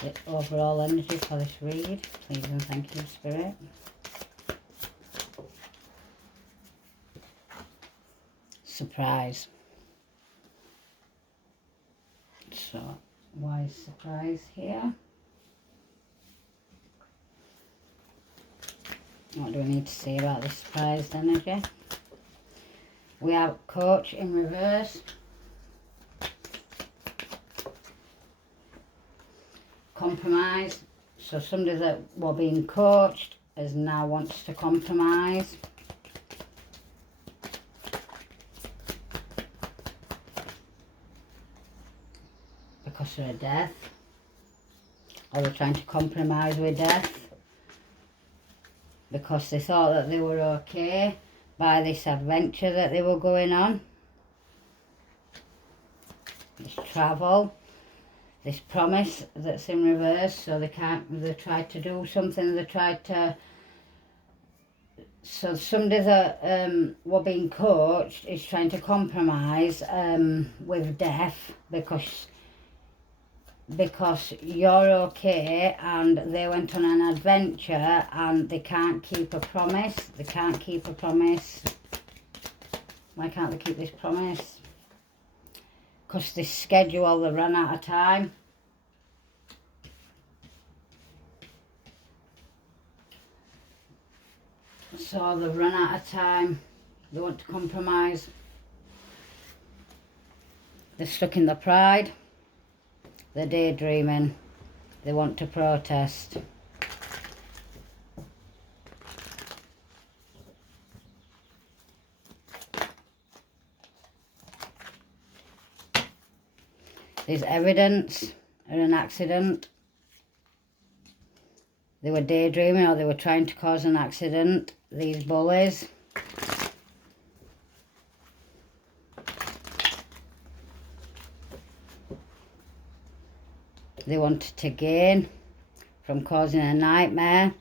the overall energy for this read, please and thank you, Spirit. Surprise. So, why is surprise here? What do we need to say about this surprised energy? We have coach in reverse. Compromise. So somebody that were being coached is now wants to compromise. Because of a death. Or they're trying to compromise with death. Because they thought that they were okay by this adventure that they were going on. This travel. This promise that's in reverse, so they tried to do something, they tried to, so somebody that were being coached is trying to compromise with death because you're okay and they went on an adventure and they can't keep a promise. They can't keep a promise. Why can't they keep this promise? Because this schedule, they ran out of time. So they've run out of time. They want to compromise. They're stuck in their pride. They're daydreaming. They want to protest. There's evidence of an accident. They were daydreaming or they were trying to cause an accident. These bullies. They wanted to gain from causing a nightmare.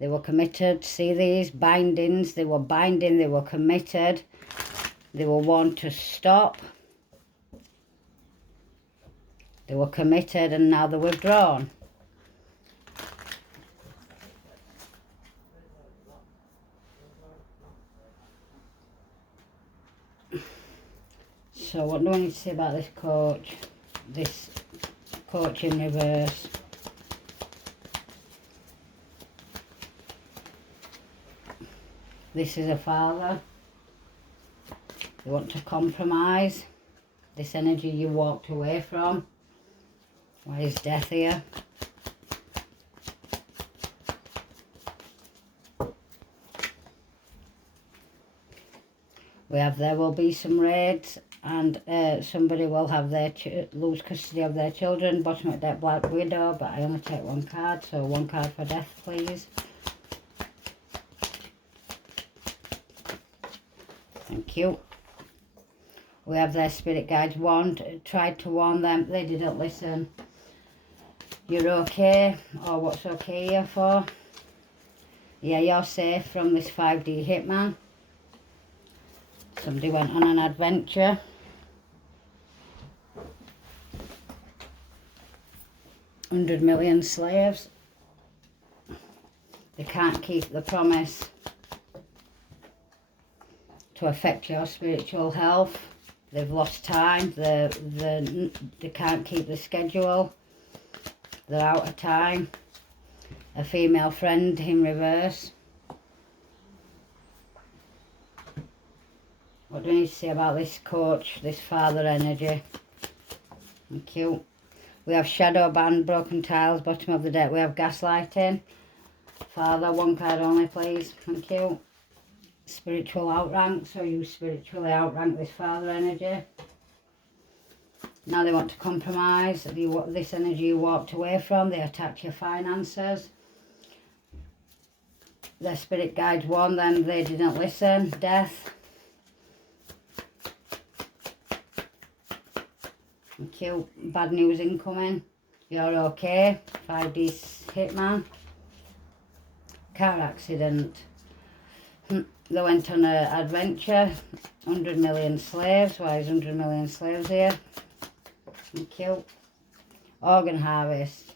They were committed. See these bindings? They were binding. They were committed. They were want to stop. They were committed and now they're withdrawn. So what do I need to say about this coach? This coach in reverse. This is a father. They want to compromise. This energy you walked away from. Why is death here? We have there will be some raids and somebody will have their lose custody of their children. Bottom of deck, Black Widow, but I only take one card, so one card for death, please. Thank you. We have their spirit guides tried to warn them, they didn't listen. You're okay, or what's okay here for? Yeah, you're safe from this 5D hitman. Somebody went on an adventure. $100 million slaves. They can't keep the promise to affect your spiritual health. They've lost time. They can't keep the schedule. They're out of time. A female friend in reverse. What do we need to say about this coach, this father energy? Thank you. We have shadow band, broken tiles, bottom of the deck. We have gaslighting. Father, one card only, please. Thank you. Spiritual outrank, so you spiritually outrank this father energy. Now they want to compromise. This energy you walked away from, they attack your finances. Their spirit guides warned them, they didn't listen. Death. Thank you. Bad news incoming. You're okay. 5D hitman. Car accident. They went on an adventure. 100 million slaves. Why is 100 million slaves here? Thank you. Organ harvest.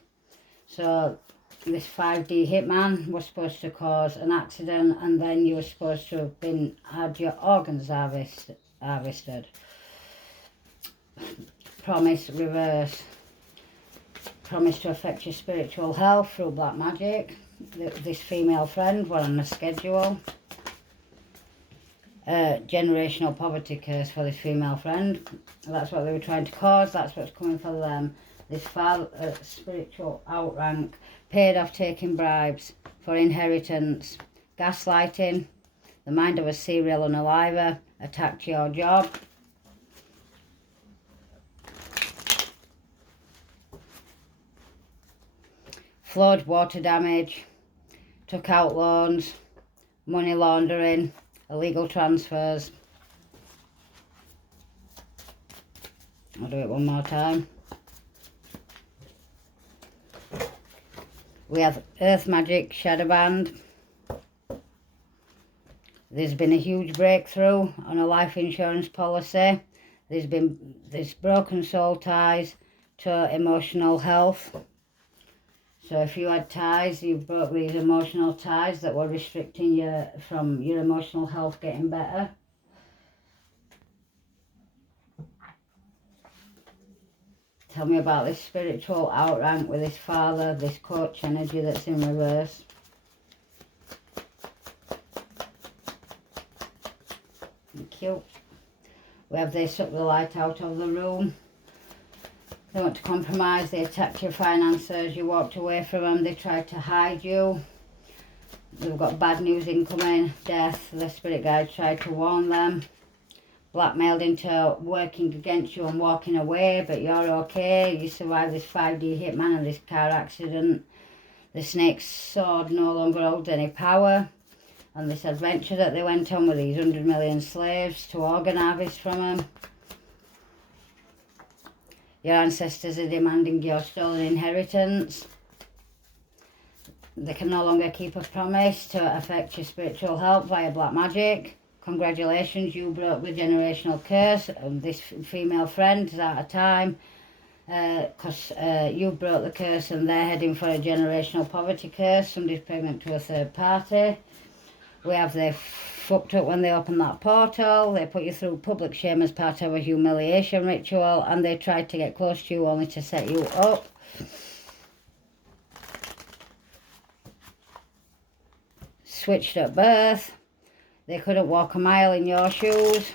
So this 5D hitman was supposed to cause an accident, and then you were supposed to have had your organs harvested. Promise reverse. Promise to affect your spiritual health through black magic. This female friend were on a schedule. Generational poverty curse for this female friend. That's what they were trying to cause. That's what's coming for them. This father, spiritual outrank, paid off taking bribes for inheritance, gaslighting, the mind of a serial unaliver, attacked your job. Flood, water damage, took out loans, money laundering, illegal transfers. I'll do it one more time. We have earth magic, shadow band. There's been a huge breakthrough on a life insurance policy. There's broken soul ties to emotional health. So if you had ties, you've broke these emotional ties that were restricting you from your emotional health getting better. Tell me about this spiritual outrank with this father, this coach energy that's in reverse. Thank you. We have they suck the light out of the room. They want to compromise, they attacked your finances, you walked away from them, they tried to hide you. They've got bad news incoming, death, the spirit guide tried to warn them. Blackmailed into working against you and walking away, but you're okay. You survived this 5D hitman and this car accident. The snake's sword no longer holds any power. And this adventure that they went on with these 100 million slaves to organ harvest from them. Your ancestors are demanding your stolen inheritance. They can no longer keep a promise to affect your spiritual health via black magic. Congratulations, you broke the generational curse. This female friend is out of time because you broke the curse and they're heading for a generational poverty curse. Somebody's pregnant to a third party. We have they fucked up when they opened that portal. They put you through public shame as part of a humiliation ritual, and they tried to get close to you only to set you up. Switched at birth. They couldn't walk a mile in your shoes.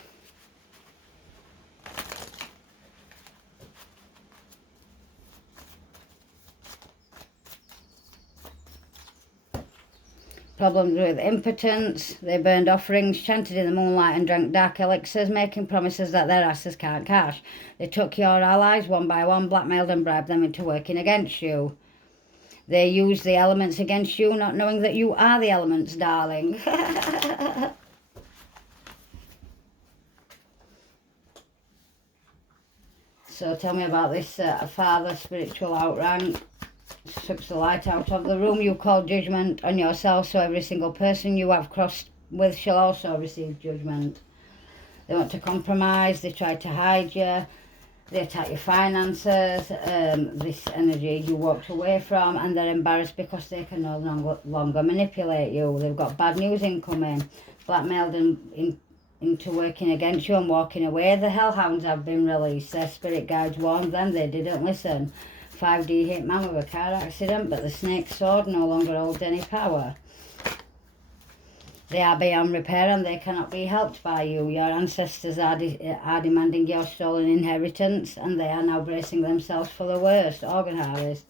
Problems with impotence. They burned offerings, chanted in the moonlight and drank dark elixirs, making promises that their asses can't cash. They took your allies one by one, blackmailed and bribed them into working against you. They used the elements against you, not knowing that you are the elements, darling. So tell me about this father spiritual outrank. Sucks the light out of the room. You call judgment on yourself, so every single person you have crossed with shall also receive judgment. They want to compromise, they try to hide you, they attack your finances, this energy you walked away from, and they're embarrassed because they can no longer manipulate you. They've got bad news incoming, blackmailed into working against you and walking away. The hellhounds have been released. Their spirit guides warned them, they didn't listen. 5D hitman with a car accident, but the snake's sword no longer holds any power. They are beyond repair and they cannot be helped by you. Your ancestors are demanding your stolen inheritance, and they are now bracing themselves for the worst, organ harvest.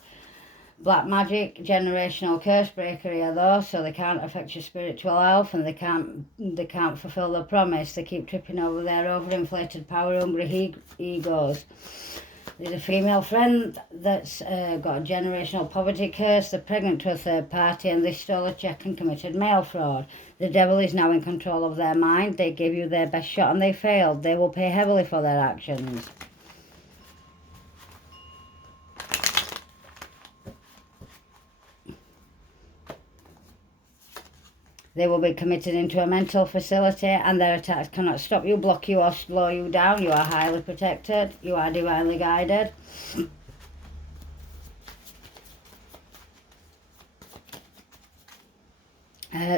Black magic, generational curse breaker though, so they can't affect your spiritual health, and they can't fulfill the promise. They keep tripping over their overinflated power-hungry egos. There's a female friend that's got a generational poverty curse. They're pregnant to a third party and they stole a cheque and committed mail fraud. The devil is now in control of their mind. They gave you their best shot and they failed. They will pay heavily for their actions. They will be committed into a mental facility, and their attacks cannot stop you, block you or slow you down. You are highly protected. You are divinely guided.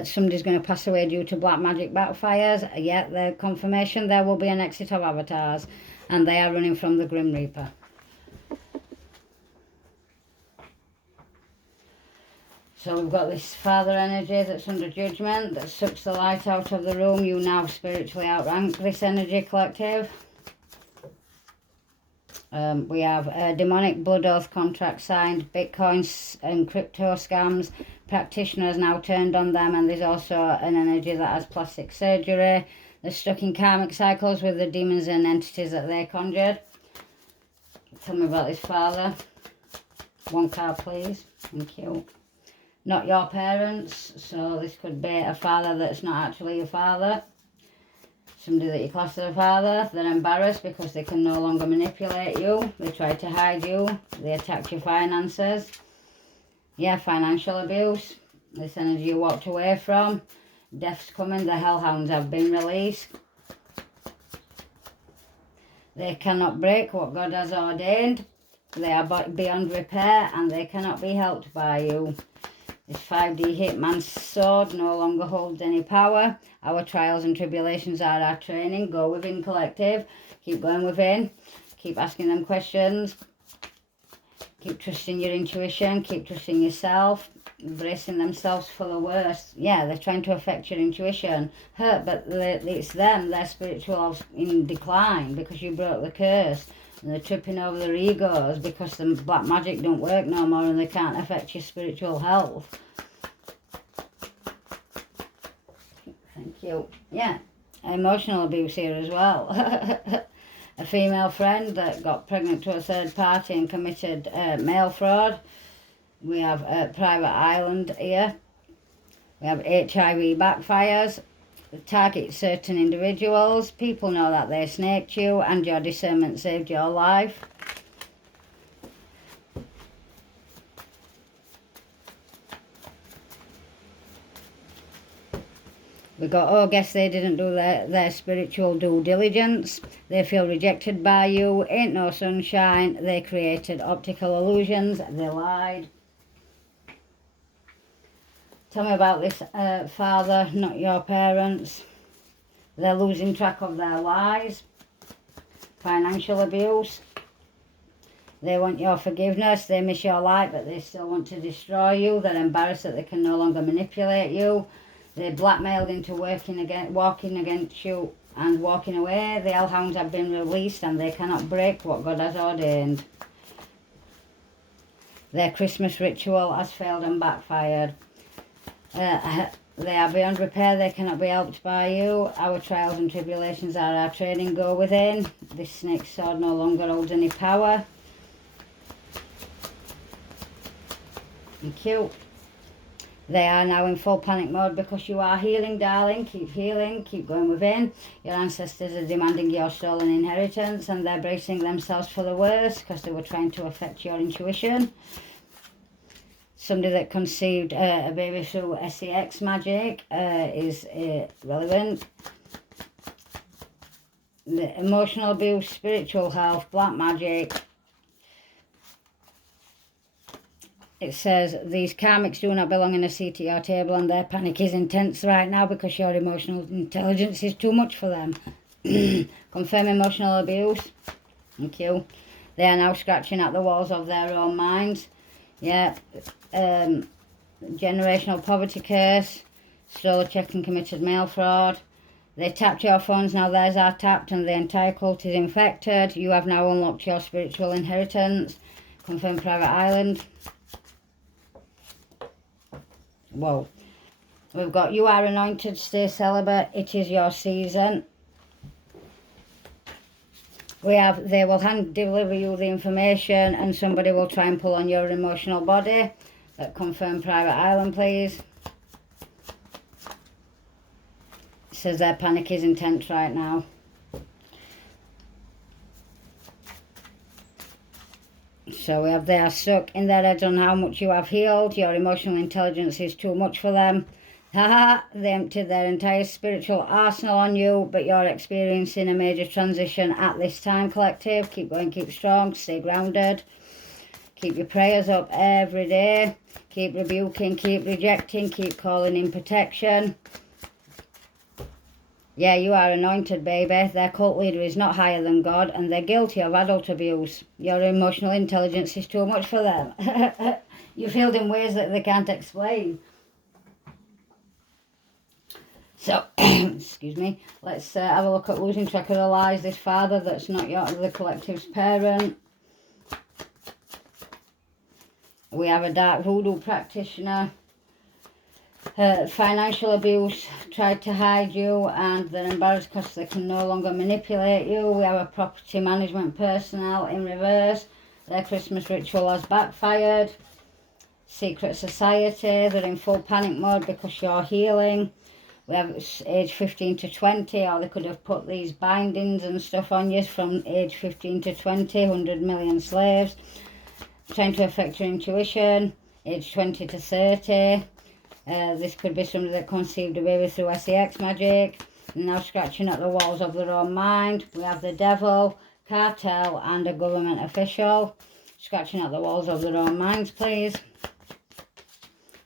Somebody's going to pass away due to black magic backfires. Yeah, the confirmation, there will be an exit of avatars, and they are running from the Grim Reaper. So we've got this father energy that's under judgment, that sucks the light out of the room. You now spiritually outrank this energy, collective. We have demonic blood oath contract signed, Bitcoins and crypto scams. Practitioners now turned on them, and there's also an energy that has plastic surgery. They're stuck in karmic cycles with the demons and entities that they conjured. Tell me about this father. One card, please. Thank you. Not your parents, so this could be a father that's not actually your father. Somebody that you class as a father. They're embarrassed because they can no longer manipulate you. They try to hide you. They attack your finances. Yeah, financial abuse. This energy you walked away from. Death's coming. The hellhounds have been released. They cannot break what God has ordained. They are beyond repair, and they cannot be helped by you. This 5D hitman's sword no longer holds any power. Our trials and tribulations are our training. Go within, collective. Keep going within. Keep asking them questions. Keep trusting your intuition. Keep trusting yourself. Bracing themselves for the worst. Yeah, they're trying to affect your intuition. Hurt, but it's them. They're spiritual in decline because you broke the curse. And they're tripping over their egos because the black magic don't work no more, and they can't affect your spiritual health. Thank you. Yeah, emotional abuse here as well. A female friend that got pregnant to a third party and committed mail fraud. We have a private island here. We have HIV backfires. Target certain individuals. People know that they snaked you, and your discernment saved your life. We got, oh, guess they didn't do their spiritual due diligence. They feel rejected by you. Ain't no sunshine. They created optical illusions. They lied. Tell me about this father, not your parents. They're losing track of their lies. Financial abuse. They want your forgiveness. They miss your light, but they still want to destroy you. They're embarrassed that they can no longer manipulate you. They're blackmailed into walking against you and walking away. The hellhounds have been released, and they cannot break what God has ordained. Their Christmas ritual has failed and backfired. They are beyond repair. They cannot be helped by you. Our trials and tribulations are our training. Go within. This snake sword no longer holds any power. Thank you. They are now in full panic mode because you are healing, darling. Keep healing. Keep going within. Your ancestors are demanding your stolen inheritance, and they're bracing themselves for the worst because they were trying to affect your intuition. Somebody that conceived a baby through sex magic is relevant. The emotional abuse, spiritual health, black magic. It says, these karmics do not belong in a seat at your table, and their panic is intense right now because your emotional intelligence is too much for them. Confirm emotional abuse. Thank you. They are now scratching at the walls of their own minds. Yeah, generational poverty curse, stole a check and committed mail fraud. They tapped your phones, now theirs are tapped, and the entire cult is infected. You have now unlocked your spiritual inheritance. Confirm private island. Whoa. We've got, you are anointed, stay celibate, it is your season. We have, they will hand deliver you the information, and somebody will try and pull on your emotional body. Confirm private island, please. It says their panic is intense right now. So we have, they are stuck in their heads on how much you have healed. Your emotional intelligence is too much for them. Haha, they emptied their entire spiritual arsenal on you, but you're experiencing a major transition at this time, collective. Keep going, keep strong, stay grounded. Keep your prayers up every day. Keep rebuking, keep rejecting, keep calling in protection. Yeah, you are anointed, baby. Their cult leader is not higher than God, and they're guilty of adult abuse. Your emotional intelligence is too much for them. You feel in ways that they can't explain. So, excuse me, let's have a look at losing track of the lies. This father that's not the collective's parent. We have a dark voodoo practitioner. Financial abuse, tried to hide you, and they're embarrassed because they can no longer manipulate you. We have a property management personnel in reverse. Their Christmas ritual has backfired. Secret society, they're in full panic mode because you're healing. We have age 15 to 20, or they could have put these bindings and stuff on you from age 15 to 20, 100 million slaves. Trying to affect your intuition, age 20 to 30. This could be somebody that conceived a baby through sex magic, now scratching at the walls of their own mind. We have the devil, cartel, and a government official scratching at the walls of their own minds, please.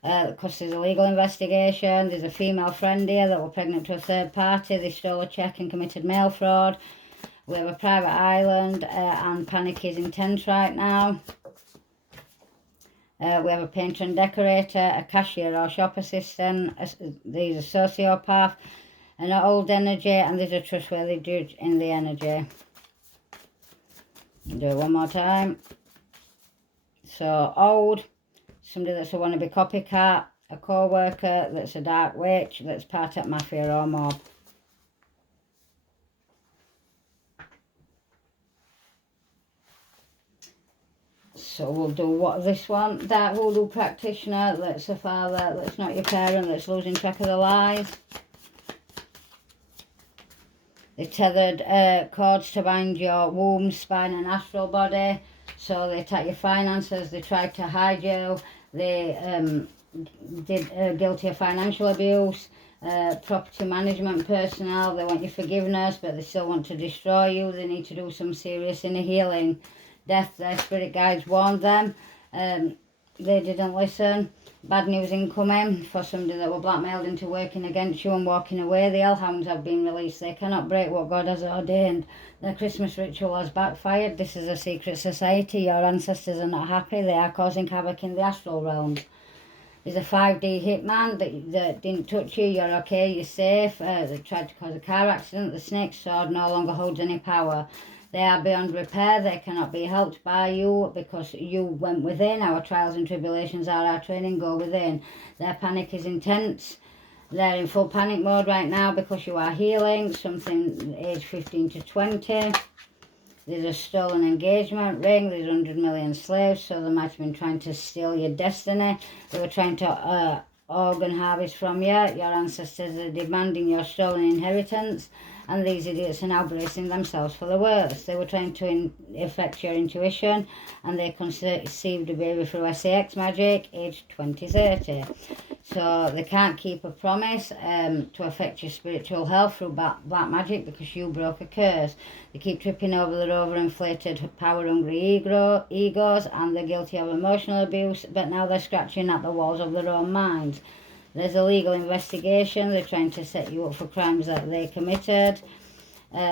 Because there's a legal investigation. There's a female friend here that was pregnant to a third party. They stole a cheque and committed mail fraud. We have a private island, and panic is intense right now. We have a painter and decorator, a cashier or shop assistant. There's a sociopath, an old energy, and there's a trustworthy judge in the energy. Do it one more time. So old, somebody that's a wannabe copycat, a co-worker that's a dark witch, that's part of mafia or mob. So we'll do this one, dark voodoo practitioner, that's a father, that's not your parent, that's losing track of the lies. They tethered cords to bind your womb, spine and astral body. So they attack your finances, they tried to hide you, they did guilty of financial abuse, property management personnel, they want your forgiveness but they still want to destroy you. They need to do some serious inner healing. Death, their spirit guides warned them. They didn't listen. Bad news incoming for somebody that were blackmailed into working against you and walking away. The hellhounds have been released. They cannot break what God has ordained. Their Christmas ritual has backfired. This is a secret society. Your ancestors are not happy. They are causing havoc in the astral realms. There's a 5D hitman that didn't touch you. You're okay. You're safe. They tried to cause a car accident. The snake sword no longer holds any power. They are beyond repair. They cannot be helped by you because you went within. Our trials and tribulations are our training. Go within. Their panic is intense. They're in full panic mode right now because you are healing. Something age 15 to 20. There's a stolen engagement ring. There's 100 million slaves. So they might have been trying to steal your destiny. They were trying to organ harvest from you. Your ancestors are demanding your stolen inheritance. And these idiots are now bracing themselves for the worst. They were trying to affect your intuition, and they conceived a baby through sex magic, age 20-30. So they can't keep a promise to affect your spiritual health through black magic because you broke a curse. They keep tripping over their overinflated, power-hungry egos, and they're guilty of emotional abuse, but now they're scratching at the walls of their own minds. There's a legal investigation. They're trying to set you up for crimes that they committed.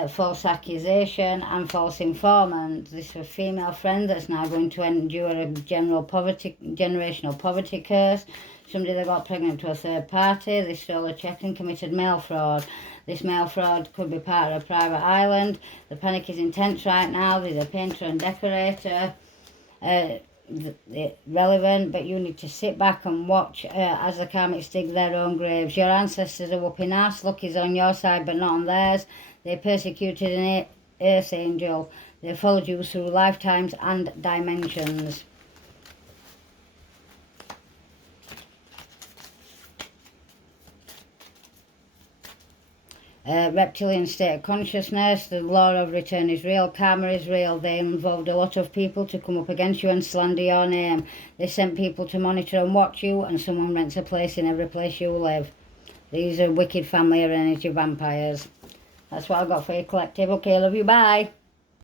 False accusation and false informant. This is a female friend that's now going to endure a generational poverty curse. Somebody that got pregnant to a third party. They stole a cheque and committed mail fraud. This mail fraud could be part of a private island. The panic is intense right now. There's a painter and decorator. Relevant, but you need to sit back and watch as the karmics dig their own graves. Your ancestors are whooping ass. Luck is on your side but not on theirs. They persecuted an earth angel. They followed you through lifetimes and dimensions. Reptilian state of consciousness. The law of return is real. Karma is real. They involved a lot of people to come up against you and slander your name. They sent people to monitor and watch you, and someone rents a place in every place you live. These are wicked family or energy vampires. That's what I've got for you, collective. Okay, love you. Bye.